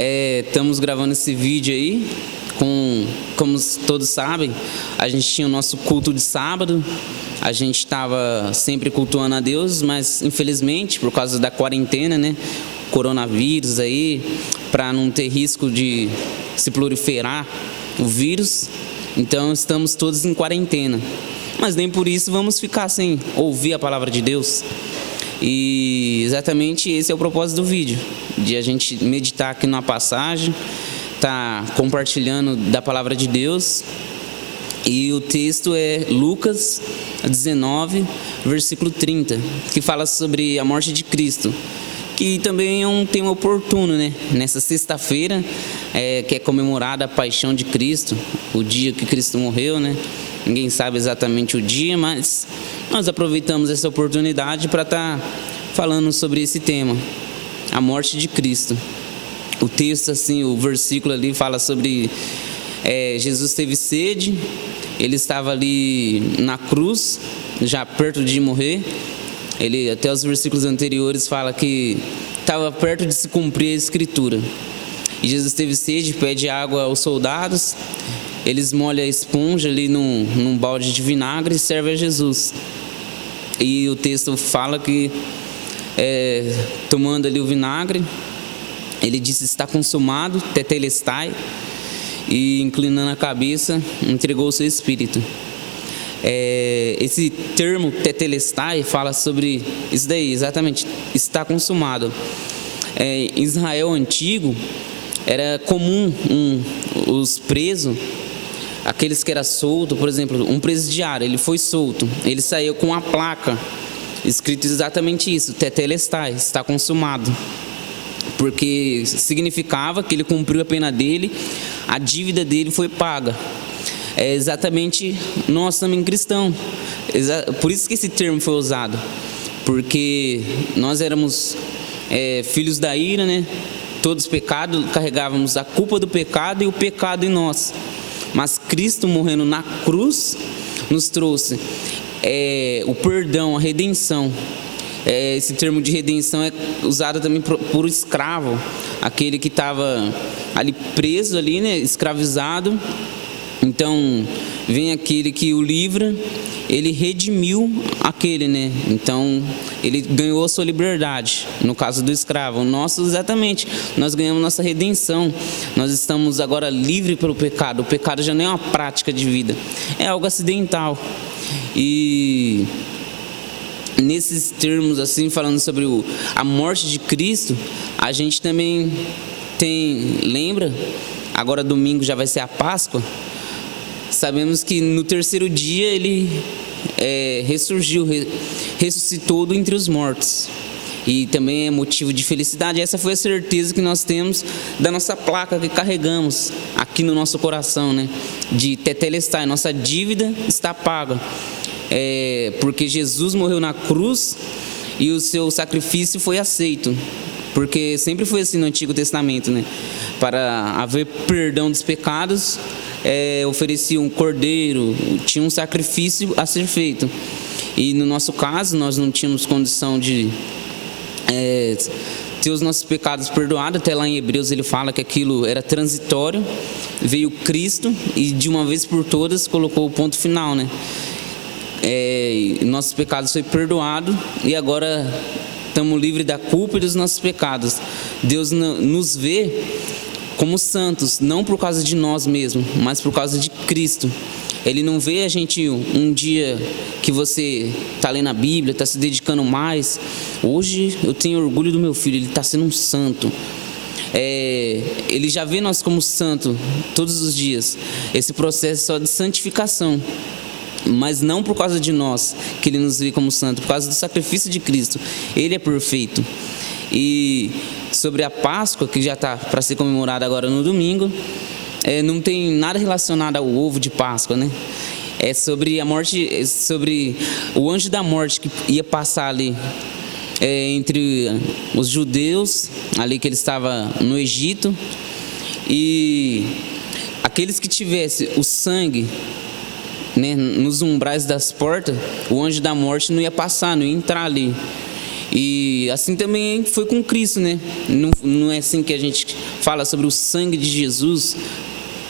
Estamos gravando esse vídeo aí, como todos sabem, a gente tinha o nosso culto de sábado, a gente estava sempre cultuando a Deus, mas infelizmente, por causa da quarentena, né, coronavírus aí, para não ter risco de se proliferar o vírus, então estamos todos em quarentena. Mas nem por isso vamos ficar sem ouvir a palavra de Deus. E exatamente esse é o propósito do vídeo, de a gente meditar aqui numa passagem, tá compartilhando da palavra de Deus. E o texto é Lucas 19, versículo 30, que fala sobre a morte de Cristo, que também é um tema oportuno, né? Nessa sexta-feira, que é comemorada a paixão de Cristo, o dia que Cristo morreu, né? Ninguém sabe exatamente o dia, mas nós aproveitamos essa oportunidade para estar falando sobre esse tema, a morte de Cristo. O texto, assim, o versículo ali fala sobre Jesus teve sede, ele estava ali na cruz, já perto de morrer. Ele, até os versículos anteriores, fala que estava perto de se cumprir a Escritura. E Jesus teve sede, pede água aos soldados, eles molham a esponja ali num balde de vinagre e servem a Jesus. E o texto fala que, tomando ali o vinagre, ele disse: está consumado, tetelestai, e inclinando a cabeça, entregou o seu espírito. Esse termo tetelestai fala sobre isso daí, exatamente, está consumado. Em Israel antigo, era comum os presos, aqueles que eram soltos, por exemplo, um presidiário, ele foi solto, ele saiu com a placa, escrito exatamente isso, tetelestai, está consumado, porque significava que ele cumpriu a pena dele, a dívida dele foi paga. É exatamente nós também cristãos, por isso que esse termo foi usado, porque nós éramos filhos da ira, né? Todos pecados, carregávamos a culpa do pecado e o pecado em nós. Mas Cristo morrendo na cruz nos trouxe o perdão, a redenção. Esse termo de redenção é usado também por escravo, aquele que estava ali preso, ali, né, escravizado. Então vem aquele que o livra, ele redimiu aquele, né? Então ele ganhou a sua liberdade. No caso do escravo, nosso, exatamente, nós ganhamos nossa redenção. Nós estamos agora livres pelo pecado. O pecado já não é uma prática de vida, é algo acidental. E nesses termos, assim, falando sobre a morte de Cristo, a gente também lembra, agora domingo já vai ser a Páscoa. Sabemos que no terceiro dia ele ressuscitou entre os mortos. E também é motivo de felicidade. Essa foi a certeza que nós temos da nossa placa que carregamos aqui no nosso coração, né? De tetelestai, nossa dívida está paga. Porque Jesus morreu na cruz e o seu sacrifício foi aceito. Porque sempre foi assim no Antigo Testamento, né? Para haver perdão dos pecados, oferecia um cordeiro, tinha um sacrifício a ser feito. E no nosso caso, nós não tínhamos condição de ter os nossos pecados perdoados. Até lá em Hebreus ele fala que aquilo era transitório. Veio Cristo e de uma vez por todas colocou o ponto final, né? Nossos pecados foi perdoado e agora estamos livres da culpa e dos nossos pecados. Deus nos vê como santos, não por causa de nós mesmos, mas por causa de Cristo. Ele não vê a gente um dia que você está lendo a Bíblia, está se dedicando mais. Hoje eu tenho orgulho do meu filho, ele está sendo um santo. Ele já vê nós como santo todos os dias. Esse processo só de santificação, mas não por causa de nós que ele nos vê como santo, por causa do sacrifício de Cristo. Ele é perfeito. E sobre a Páscoa, que já está para ser comemorada agora no domingo, não tem nada relacionado ao ovo de Páscoa, né? É sobre a morte, sobre o anjo da morte que ia passar ali entre os judeus, ali que ele estava no Egito, e aqueles que tivessem o sangue, né, nos umbrais das portas, o anjo da morte não ia passar, não ia entrar ali. E assim também foi com Cristo, né? Não é assim que a gente fala sobre o sangue de Jesus.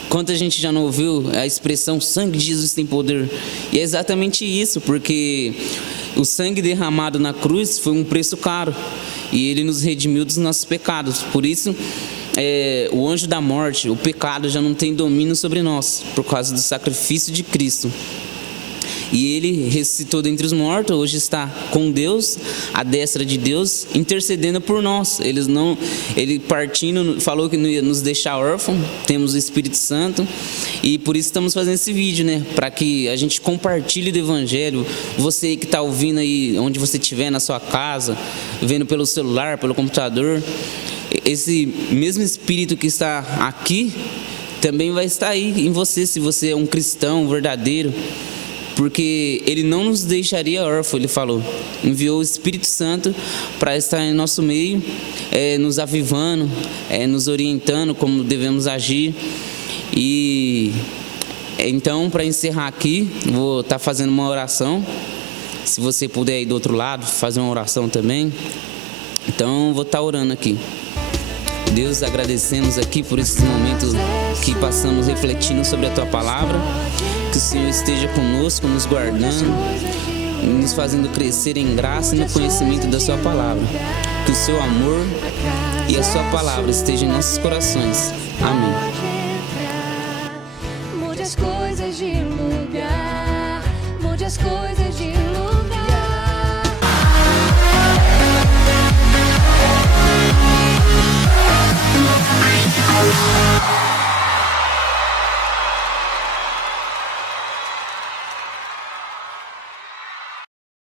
Quanta gente já não ouviu a expressão sangue de Jesus tem poder? E é exatamente isso, porque o sangue derramado na cruz foi um preço caro e ele nos redimiu dos nossos pecados. Por isso, o anjo da morte, o pecado já não tem domínio sobre nós, por causa do sacrifício de Cristo. E ele ressuscitou dentre os mortos, hoje está com Deus, à destra de Deus, intercedendo por nós. Ele partindo, falou que não ia nos deixar órfãos, temos o Espírito Santo, e por isso estamos fazendo esse vídeo, né? Para que a gente compartilhe do Evangelho. Você que está ouvindo aí, onde você estiver, na sua casa, vendo pelo celular, pelo computador, esse mesmo Espírito que está aqui, também vai estar aí em você, se você é um cristão verdadeiro. Porque ele não nos deixaria órfãos, ele falou. Enviou o Espírito Santo para estar em nosso meio, nos avivando, nos orientando como devemos agir. E então, para encerrar aqui, vou estar fazendo uma oração. Se você puder ir do outro lado, fazer uma oração também. Então, vou estar orando aqui. Deus, agradecemos aqui por esses momentos que passamos refletindo sobre a Tua Palavra. Que o Senhor esteja conosco, nos guardando, nos fazendo crescer em graça e no conhecimento da Sua Palavra. Que o Seu amor e a Sua Palavra estejam em nossos corações. Amém. Mude as coisas de lugar, mude as coisas